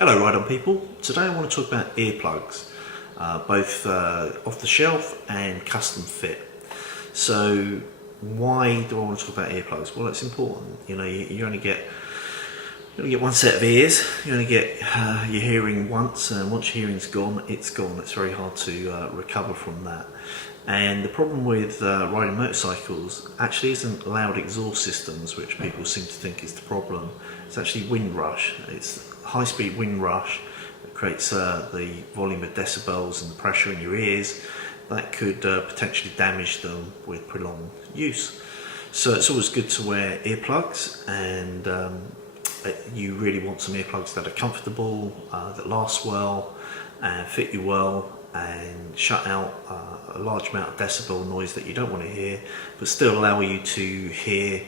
Hello Ride-On people, today I want to talk about earplugs, both off the shelf and custom fit. So why do I want to talk about earplugs? Well, it's important. You know, you only get one set of ears, you only get your hearing once, and once your hearing's gone, it's gone. It's very hard to recover from that. And the problem with riding motorcycles actually isn't loud exhaust systems, which people seem to think is the problem. It's actually wind rush. It's high-speed wind rush that creates the volume of decibels and the pressure in your ears that could potentially damage them with prolonged use. So it's always good to wear earplugs, and you really want some earplugs that are comfortable, that last well and fit you well and shut out a large amount of decibel noise that you don't want to hear, but still allow you to hear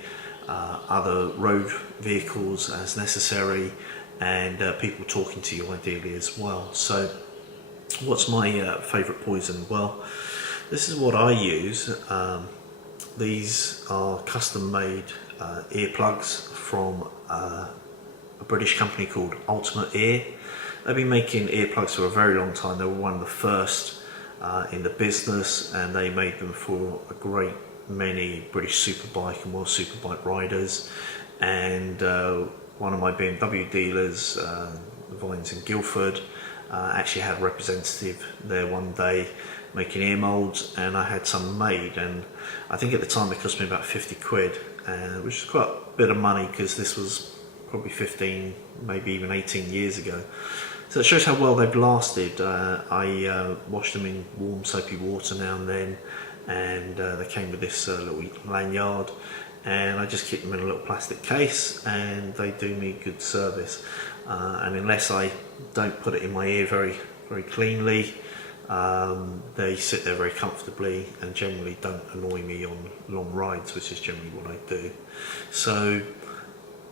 other road vehicles as necessary, and people talking to you ideally as well. So what's my favourite poison? Well, this is what I use. These are custom made earplugs from a British company called Ultimate Ear. They've been making earplugs for a very long time. They were one of the first in the business, and they made them for a great many British superbike and world superbike riders. And one of my BMW dealers, Vines in Guildford, actually had a representative there one day making ear molds, and I had some made, and I think at the time it cost me about 50 quid, which is quite a bit of money because this was probably 15, maybe even 18 years ago. So it shows how well they've lasted. I wash them in warm soapy water now and then, and they came with this little lanyard, and I just keep them in a little plastic case, and they do me good service. And unless I don't put it in my ear very cleanly, they sit there very comfortably and generally don't annoy me on long rides, which is generally what I do. So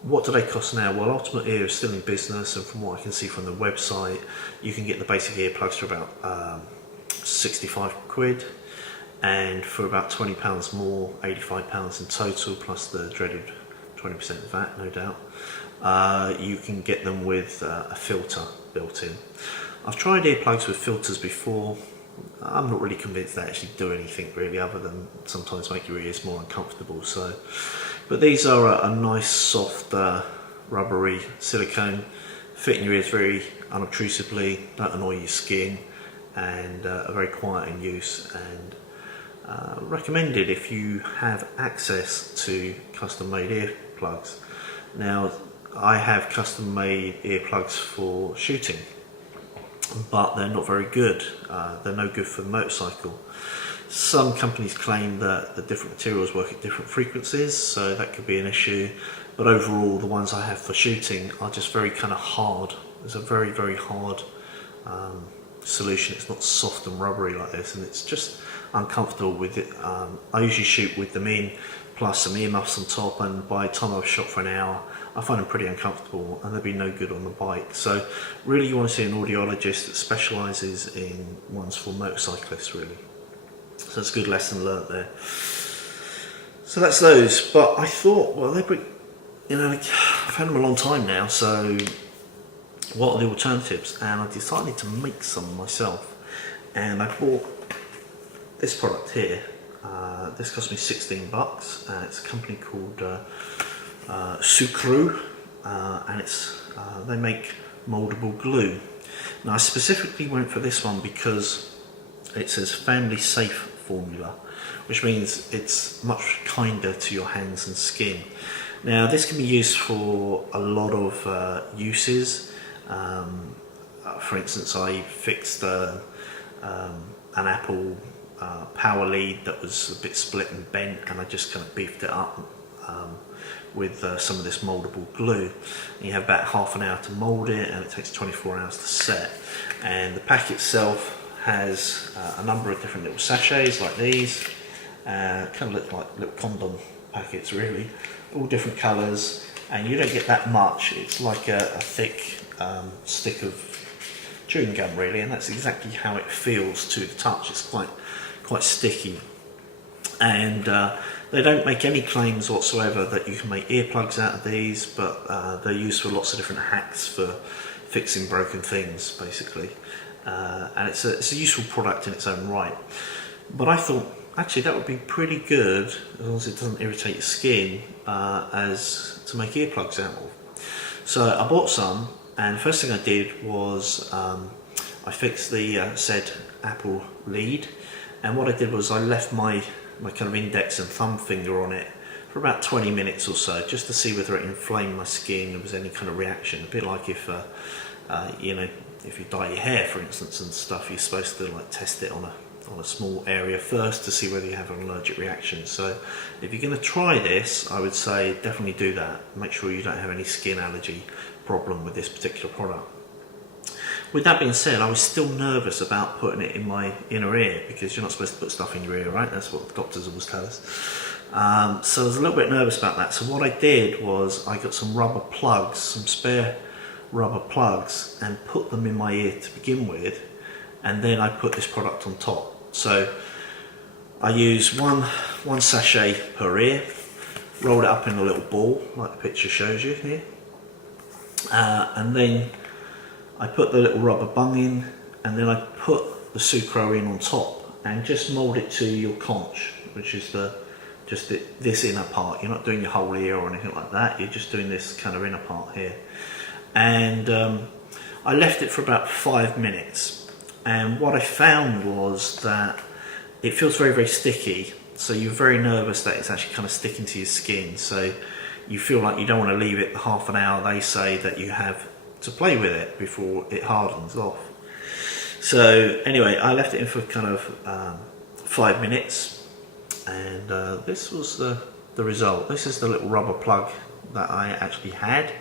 what do they cost now? Well, Ultimate Ear is still in business, and from what I can see from the website, you can get the basic earplugs for about 65 quid, and for about £20 more, £85 in total, plus the dreaded 20% VAT, no doubt. You can get them with a filter built in. I've tried earplugs with filters before. I'm not really convinced they actually do anything really, other than sometimes make your ears more uncomfortable. So, but these are a nice soft rubbery silicone, fit in your ears very unobtrusively, don't annoy your skin, and are very quiet in use, and recommended if you have access to custom made earplugs. Now, I have custom made earplugs for shooting, but they're not very good. They're no good for the motorcycle. Some companies claim that the different materials work at different frequencies, so that could be an issue, but overall the ones I have for shooting are just very kind of hard. It's a very hard solution. It's not soft and rubbery like this, and it's just uncomfortable with it. I usually shoot with them in, plus some earmuffs on top, and by the time I've shot for an hour, I find them pretty uncomfortable, and they'd be no good on the bike. So really you want to see an audiologist that specialises in ones for motorcyclists, really. So it's a good lesson learnt there. So that's those. But I thought, well, I've had them a long time now, so what are the alternatives? And I decided to make some myself, and I bought this product here. This cost me 16 bucks. It's a company called Sucru, and they make moldable glue. Now I specifically went for this one because it says family safe formula, which means it's much kinder to your hands and skin. Now this can be used for a lot of uses. For instance, I fixed an Apple power lead that was a bit split and bent, and I just kind of beefed it up with some of this moldable glue. And you have about half an hour to mold it, and it takes 24 hours to set. And the pack itself has a number of different little sachets like these, kind of look like little condom packets really, all different colours, and you don't get that much. It's like a thick stick of chewing gum really, and that's exactly how it feels to the touch. It's quite sticky, and they don't make any claims whatsoever that you can make earplugs out of these, but they're used for lots of different hacks for fixing broken things basically, and it's a useful product in its own right. But I thought actually that would be pretty good as long as it doesn't irritate your skin, as to make earplugs out of. So I bought some, and the first thing I did was I fixed the said Apple lead, and what I did was I left my kind of index and thumb finger on it for about 20 minutes or so, just to see whether it inflamed my skin, there was any kind of reaction. A bit like if you know, if you dye your hair for instance and stuff, you're supposed to like test it on a small area first to see whether you have an allergic reaction. So if you're going to try this, I would say definitely do that. Make sure you don't have any skin allergy problem with this particular product. With that being said, I was still nervous about putting it in my inner ear, because you're not supposed to put stuff in your ear, right? That's what the doctors always tell us. So I was a little bit nervous about that. So what I did was I got some rubber plugs, some spare rubber plugs, and put them in my ear to begin with, and then I put this product on top. So I use one sachet per ear, roll it up in a little ball like the picture shows you here, and then I put the little rubber bung in, and then I put the sucro in on top, and just mould it to your conch, which is this inner part. You're not doing your whole ear or anything like that, you're just doing this kind of inner part here. And I left it for about 5 minutes. And what I found was that it feels very, very sticky, so you're very nervous that it's actually kind of sticking to your skin, so you feel like you don't want to leave it half an hour. They say that you have to play with it before it hardens off. So anyway, I left it in for kind of 5 minutes, and this was the result. This is the little rubber plug that I actually had.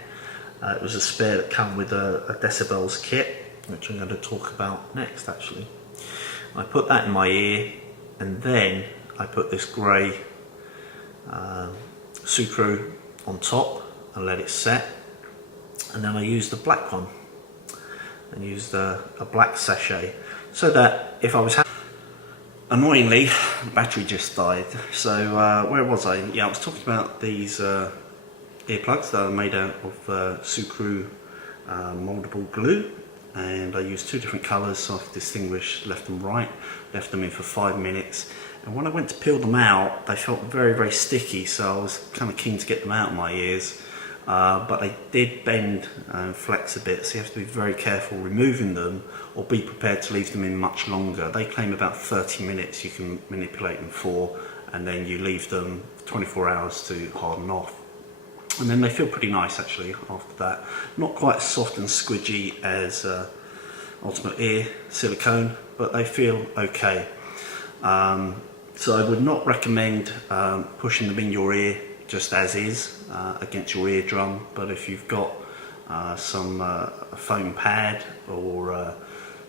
It was a spare that came with a decibels kit, which I'm going to talk about next actually. I put that in my ear, and then I put this grey sucro on top and let it set, and then I used the black one and used a black sachet, so that if I was annoyingly, the battery just died. So where was I? Yeah, I was talking about these earplugs that are made out of sucro moldable glue, and I used 2 different colours so I could distinguish left and right. Left them in for 5 minutes, and when I went to peel them out, they felt very, very sticky, so I was kind of keen to get them out of my ears, but they did bend and flex a bit, so you have to be very careful removing them, or be prepared to leave them in much longer. They claim about 30 minutes you can manipulate them for, and then you leave them 24 hours to harden off. And then they feel pretty nice actually after that. Not quite as soft and squidgy as Ultimate Ear silicone, but they feel okay. So I would not recommend pushing them in your ear just as is against your eardrum, but if you've got some foam pad or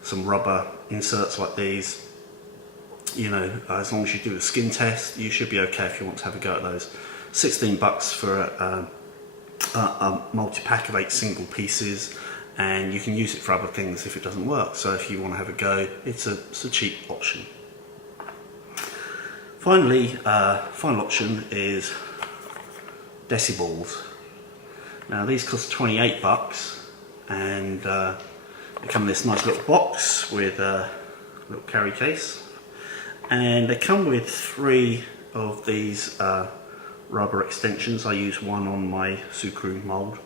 some rubber inserts like these, you know, as long as you do a skin test, you should be okay if you want to have a go at those. $16 for a multi-pack of 8 single pieces, and you can use it for other things if it doesn't work. So if you want to have a go, it's a cheap option. Finally, final option is decibels. Now these cost $28, and they come in this nice little box with a little carry case, and they come with 3 of these rubber extensions. I use one on my sucro mold,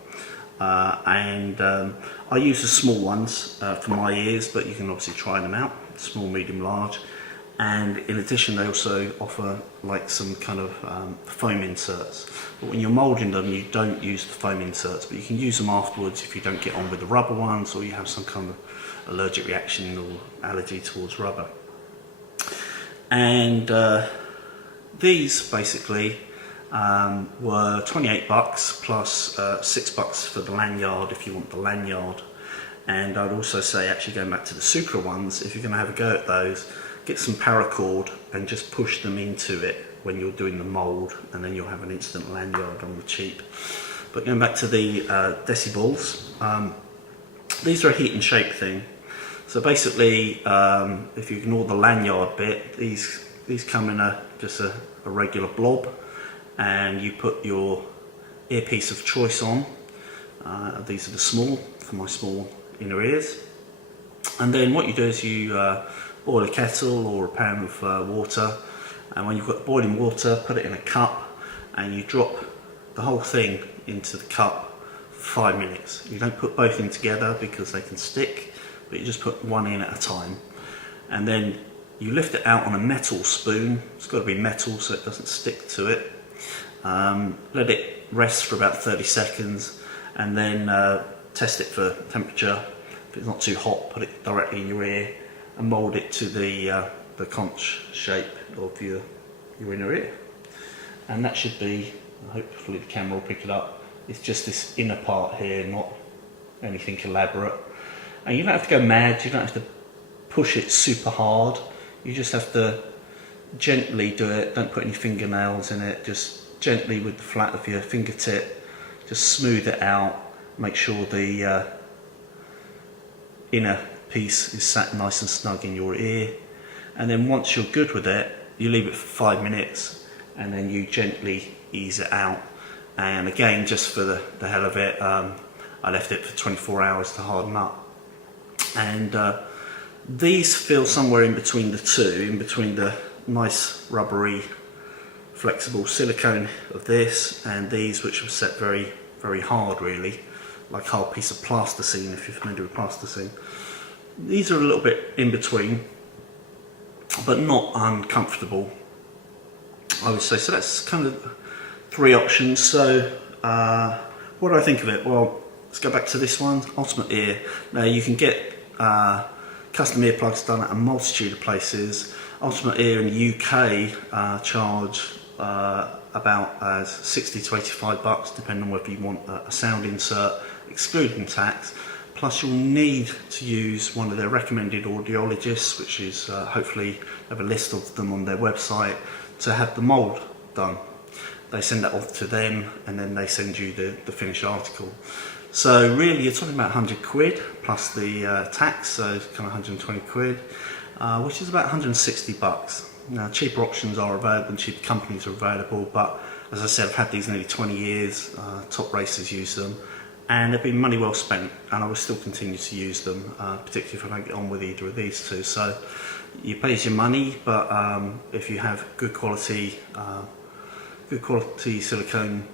and I use the small ones for my ears, but you can obviously try them out, small, medium, large. And in addition, they also offer like some kind of foam inserts, but when you're molding them you don't use the foam inserts, but you can use them afterwards if you don't get on with the rubber ones, or you have some kind of allergic reaction or allergy towards rubber. And these basically were $28 plus $6 for the lanyard if you want the lanyard. And I'd also say, actually going back to the sucro ones, if you're going to have a go at those, get some paracord and just push them into it when you're doing the mould, and then you'll have an instant lanyard on the cheap. But going back to the decibels, these are a heat and shake thing. So basically, if you ignore the lanyard bit, these come in just a regular blob, and you put your earpiece of choice on. These are the small, for my small inner ears. And then what you do is you boil a kettle or a pan of water, and when you've got the boiling water, put it in a cup and you drop the whole thing into the cup for 5 minutes. You don't put both in together because they can stick, but you just put one in at a time. And then you lift it out on a metal spoon. It's got to be metal so it doesn't stick to it. Let it rest for about 30 seconds and then test it for temperature. If it's not too hot, put it directly in your ear and mould it to the conch shape of your inner ear. And that should be, hopefully the camera will pick it up, it's just this inner part here, not anything elaborate. And you don't have to go mad, you don't have to push it super hard, you just have to gently do it. Don't put any fingernails in it, just gently with the flat of your fingertip, just smooth it out, make sure the inner piece is sat nice and snug in your ear. And then once you're good with it, you leave it for 5 minutes and then you gently ease it out. And again, just for the hell of it, I left it for 24 hours to harden up. And these feel somewhere in between the two, in between the nice rubbery flexible silicone of this and these, which are set very, very hard really, like a whole piece of plasticine if you're familiar with plasticine. These are a little bit in between, but not uncomfortable, I would say. So that's kind of 3 options. So what do I think of it? Well, let's go back to this one, Ultimate Ear. Now you can get custom earplugs done at a multitude of places. Ultimate Ear in the UK charge about 60 to 85 bucks, depending on whether you want a sound insert, excluding tax. Plus you'll need to use one of their recommended audiologists, which is hopefully have a list of them on their website, to have the mould done. They send that off to them and then they send you the finished article. So really you're talking about 100 quid plus the tax, so it's kind of 120 quid, which is about 160 bucks. Now cheaper options are available and cheaper companies are available, but as I said, I've had these nearly 20 years, top racers use them, and they've been money well spent, and I will still continue to use them, particularly if I don't get on with either of these two. So you pay your money, but if you have good quality silicone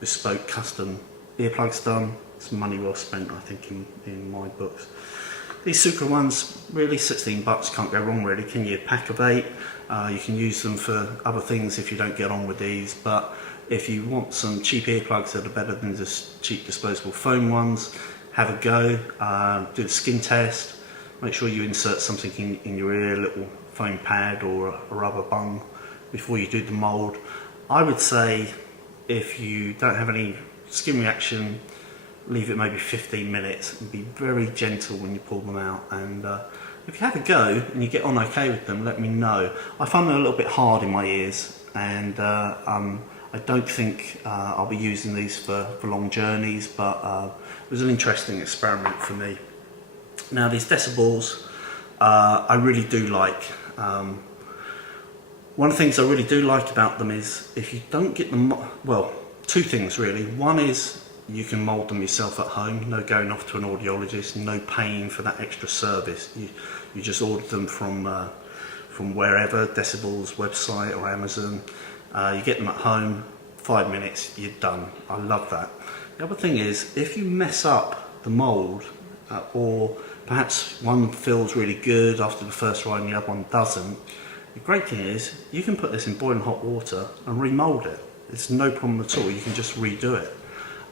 bespoke custom earplugs done, it's money well spent, I think, in my books. These Sucre ones, really 16 bucks, can't go wrong really, can you? Pack of 8, you can use them for other things if you don't get on with these, but if you want some cheap earplugs that are better than just cheap disposable foam ones, have a go, do the skin test, make sure you insert something in your ear, a little foam pad or a rubber bung before you do the mould. I would say if you don't have any skin reaction, leave it maybe 15 minutes and be very gentle when you pull them out. And if you have a go and you get on okay with them, let me know. I find them a little bit hard in my ears, and I don't think I'll be using these for long journeys, but it was an interesting experiment for me. Now these decibels, I really do like. One of the things I really do like about them is if you don't get them, well, 2 things really. One is you can mould them yourself at home, no going off to an audiologist, no paying for that extra service. You just order them from wherever, Decibel's website or Amazon. You get them at home, 5 minutes, you're done. I love that. The other thing is, if you mess up the mould, or perhaps one feels really good after the first ride and the other one doesn't, the great thing is you can put this in boiling hot water and remould it. It's no problem at all, you can just redo it.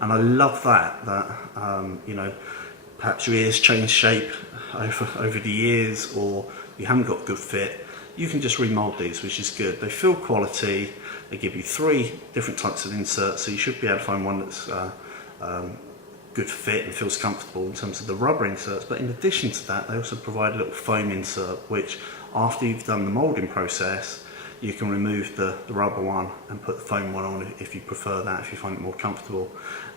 And I love that you know, perhaps your ears change shape over the years, or you haven't got good fit, you can just remould these, which is good. They feel quality, they give you 3 different types of inserts, so you should be able to find one that's good fit and feels comfortable in terms of the rubber inserts. But in addition to that, they also provide a little foam insert, which after you've done the moulding process, you can remove the rubber one and put the foam one on if you prefer that, if you find it more comfortable.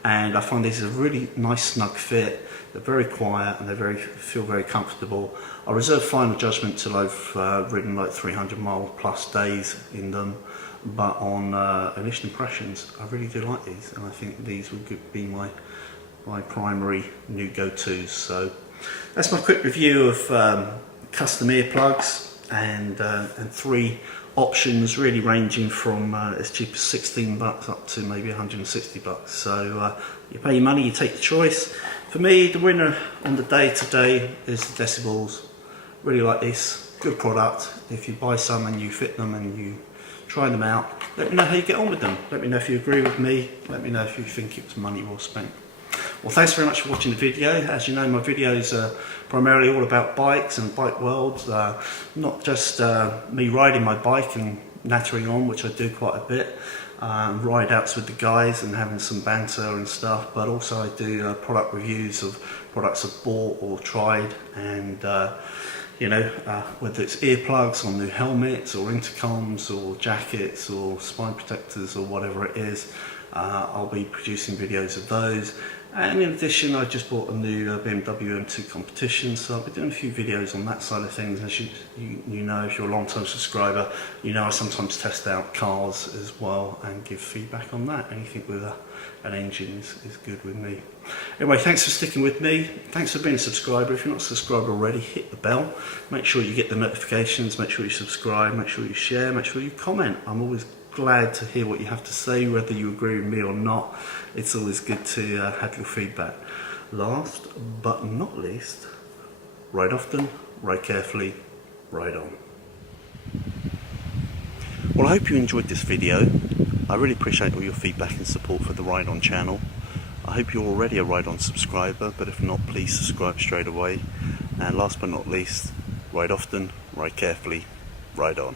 And I find these are a really nice snug fit. They're very quiet and they feel very comfortable. I reserve final judgment till I've ridden like 300 mile plus days in them, but on initial impressions I really do like these, and I think these would be my my primary new go-tos. So that's my quick review of custom earplugs, and 3 options, really ranging from as cheap as 16 bucks up to maybe 160 bucks. So you pay your money, you take the choice. For me, the winner on the day today is the Decibels. Really like this, good product. If you buy some and you fit them and you try them out, let me know how you get on with them. Let me know if you agree with me. Let me know if you think it was money well spent. Well, thanks very much for watching the video. As you know, my videos are primarily all about bikes and bike worlds, not just me riding my bike and nattering on, which I do quite a bit, ride outs with the guys and having some banter and stuff, but also I do product reviews of products I've bought or tried, and you know, whether it's earplugs or new helmets or intercoms or jackets or spine protectors or whatever it is, I'll be producing videos of those. And in addition, I just bought a new BMW M2 competition, so I'll be doing a few videos on that side of things. As you know, if you're a long-time subscriber, you know I sometimes test out cars as well and give feedback on that. Anything with an engine is good with me. Anyway, thanks for sticking with me. Thanks for being a subscriber. If you're not a subscriber already, hit the bell. Make sure you get the notifications, make sure you subscribe, make sure you share, make sure you comment. I'm always glad to hear what you have to say, whether you agree with me or not. It's always good to have your feedback. Last but not least, ride often, ride carefully, ride on. Well, I hope you enjoyed this video. I really appreciate all your feedback and support for the Ride On channel. I hope you're already a Ride On subscriber, but if not, please subscribe straight away. And last but not least, ride often, ride carefully, ride on.